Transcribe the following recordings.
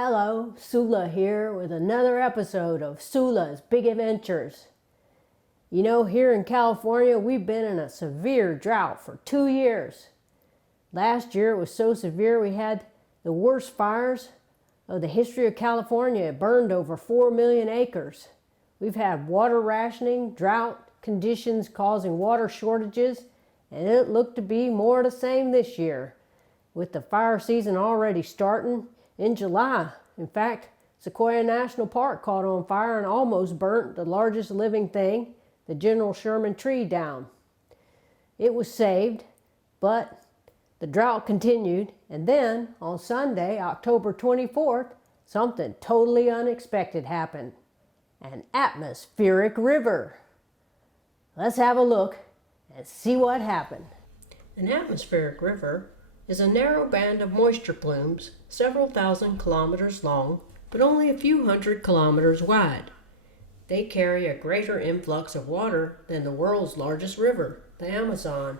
Hello, Sula here with another episode of Sula's Big Adventures. You know, here in California, we've been in a severe drought for 2 years. Last year it was so severe we had the worst fires of the history of California. It burned over 4 million acres. We've had water rationing, drought conditions causing water shortages, and it looked to be more of the same this year, with the fire season already starting in July. In fact, Sequoia National Park caught on fire and almost burnt the largest living thing, the General Sherman tree, down. It was saved, but the drought continued, and then on Sunday, October 24th, something totally unexpected happened. An atmospheric river. Let's have a look and see what happened. An atmospheric river is a narrow band of moisture plumes several thousand kilometers long, but only a few hundred kilometers wide. They carry a greater influx of water than the world's largest river, the Amazon.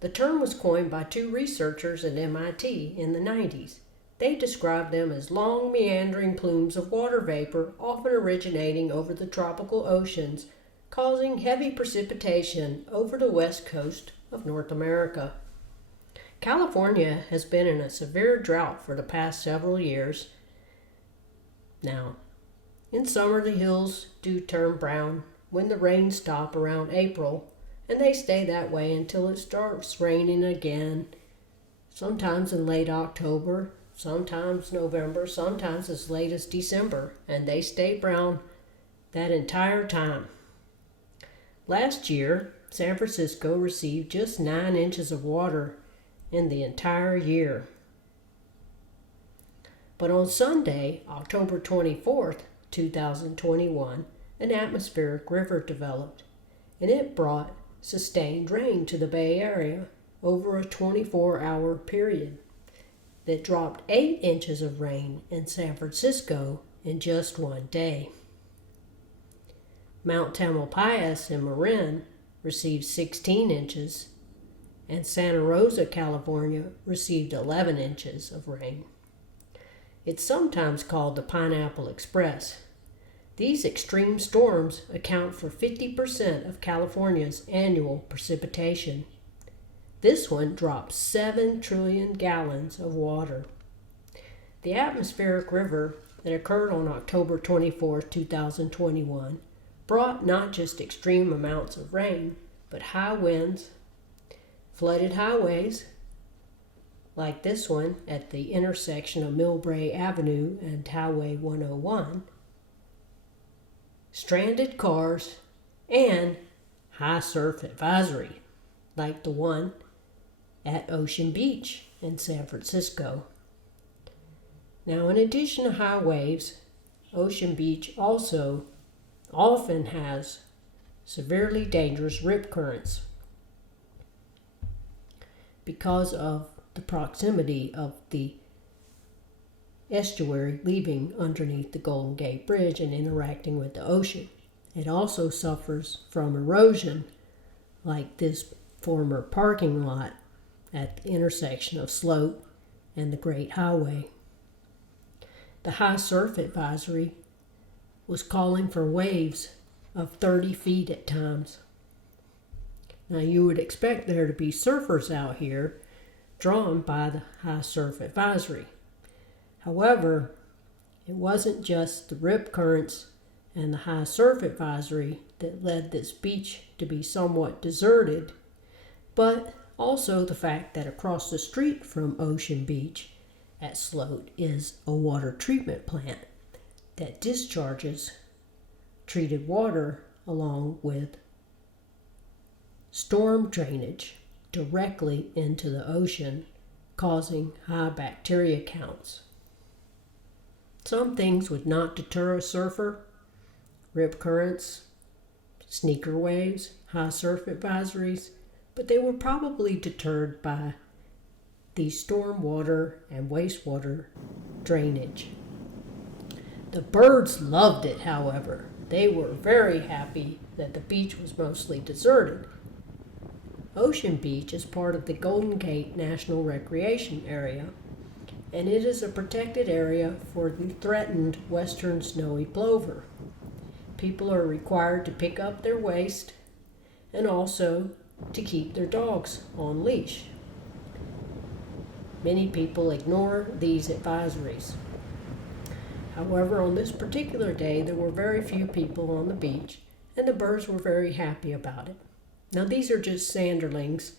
The term was coined by two researchers at MIT in the 90s. They described them as long, meandering plumes of water vapor, often originating over the tropical oceans, causing heavy precipitation over the west coast of North America. California has been in a severe drought for the past several years now. In summer, the hills do turn brown when the rains stop around April, and they stay that way until it starts raining again, sometimes in late October, sometimes November, sometimes as late as December, and they stay brown that entire time. Last year, San Francisco received just 9 inches of water in the entire year. But on Sunday, October 24th, 2021, an atmospheric river developed, and it brought sustained rain to the Bay Area over a 24-hour period that dropped 8 inches of rain in San Francisco in just one day. Mount Tamalpais in Marin received 16 inches, and Santa Rosa, California, received 11 inches of rain. It's sometimes called the Pineapple Express. These extreme storms account for 50% of California's annual precipitation. This one dropped 7 trillion gallons of water. The atmospheric river that occurred on October 24, 2021, brought not just extreme amounts of rain, but high winds, flooded highways, like this one at the intersection of Millbrae Avenue and Highway 101, stranded cars, and high surf advisory, like the one at Ocean Beach in San Francisco. Now, in addition to high waves, Ocean Beach also often has severely dangerous rip currents because of the proximity of the estuary leaving underneath the Golden Gate Bridge and interacting with the ocean. It also suffers from erosion, like this former parking lot at the intersection of Sloat and the Great Highway. The high surf advisory was calling for waves of 30 feet at times. Now, you would expect there to be surfers out here drawn by the high surf advisory. However, it wasn't just the rip currents and the high surf advisory that led this beach to be somewhat deserted, but also the fact that across the street from Ocean Beach at Sloat is a water treatment plant that discharges treated water along with storm drainage directly into the ocean, causing high bacteria counts. Some things would not deter a surfer: rip currents, sneaker waves, high surf advisories, but they were probably deterred by the storm water and wastewater drainage. The birds loved it, however. They were very happy that the beach was mostly deserted. Ocean Beach is part of the Golden Gate National Recreation Area, and it is a protected area for the threatened western snowy plover. People are required to pick up their waste and also to keep their dogs on leash. Many people ignore these advisories. However, on this particular day, there were very few people on the beach, and the birds were very happy about it. Now, these are just sanderlings.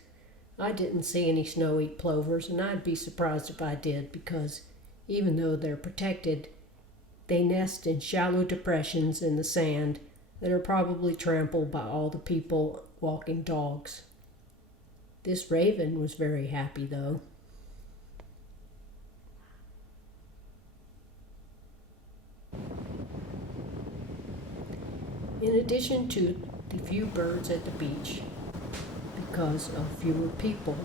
I didn't see any snowy plovers, and I'd be surprised if I did, because even though they're protected, they nest in shallow depressions in the sand that are probably trampled by all the people walking dogs. This raven was very happy, though. In addition to the few birds at the beach, because of fewer people,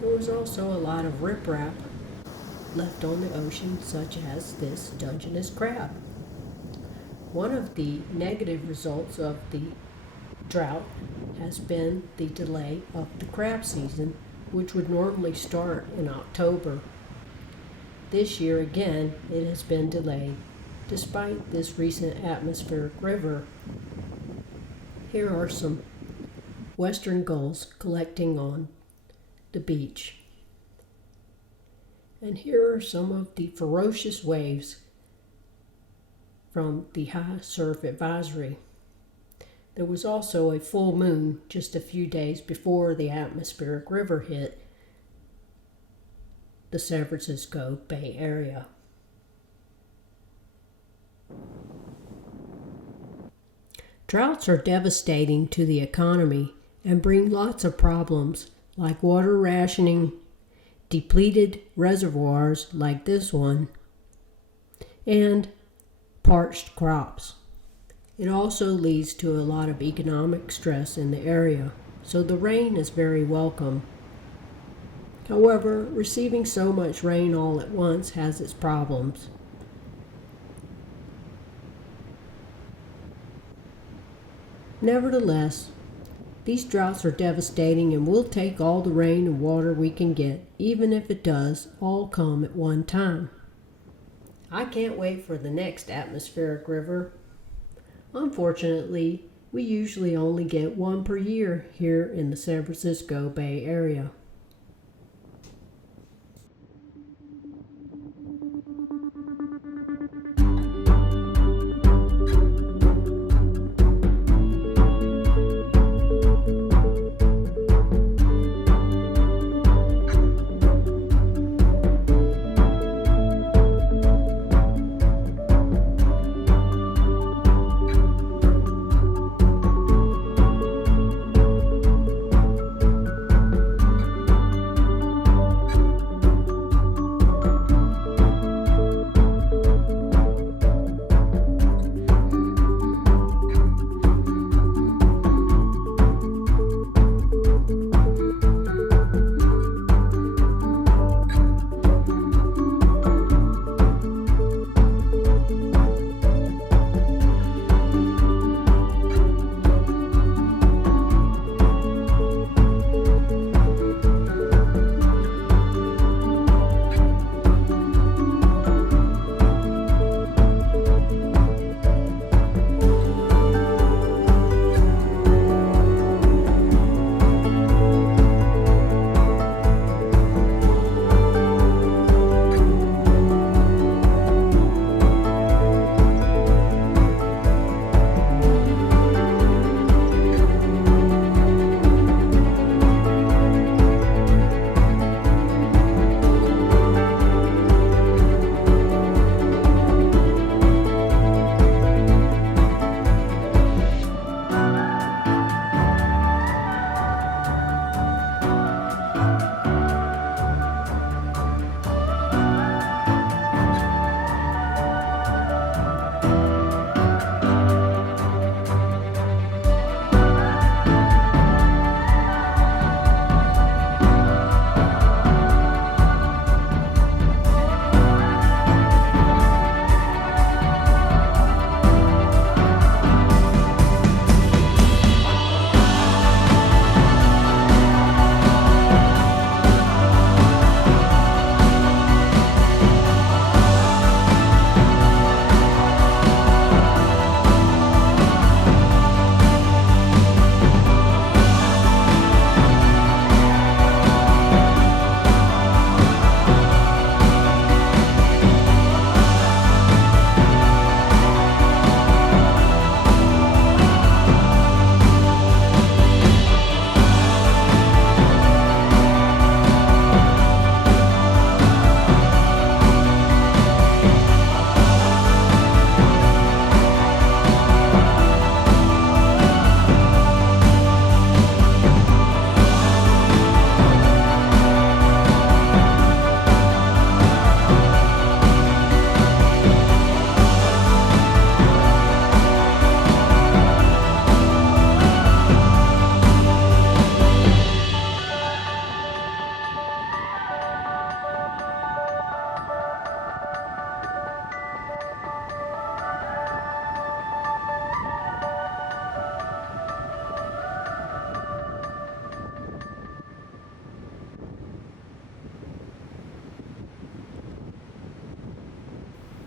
there was also a lot of riprap left on the ocean, such as this Dungeness crab. One of the negative results of the drought has been the delay of the crab season, which would normally start in October. This year again, it has been delayed, despite this recent atmospheric river. Here are some western gulls collecting on the beach. And here are some of the ferocious waves from the high surf advisory. There was also a full moon just a few days before the atmospheric river hit the San Francisco Bay Area. Droughts are devastating to the economy and bring lots of problems like water rationing, depleted reservoirs like this one, and parched crops. It also leads to a lot of economic stress in the area, so the rain is very welcome. However, receiving so much rain all at once has its problems. Nevertheless, these droughts are devastating, and we'll take all the rain and water we can get, even if it does all come at one time. I can't wait for the next atmospheric river. Unfortunately, we usually only get one per year here in the San Francisco Bay Area.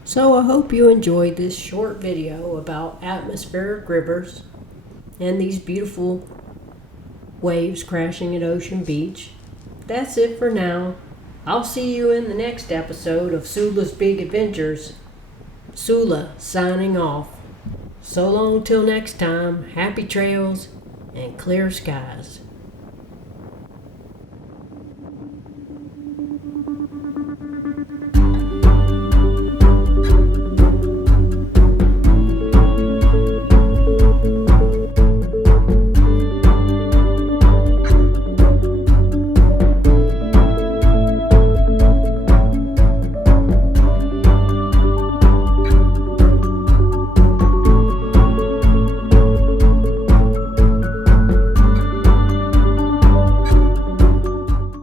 So I hope you enjoyed this short video about atmospheric rivers and these beautiful waves crashing at Ocean Beach. That's it for now. I'll see you in the next episode of Sula's Big Adventures. Sula signing off. So long till next time. Happy trails and clear skies.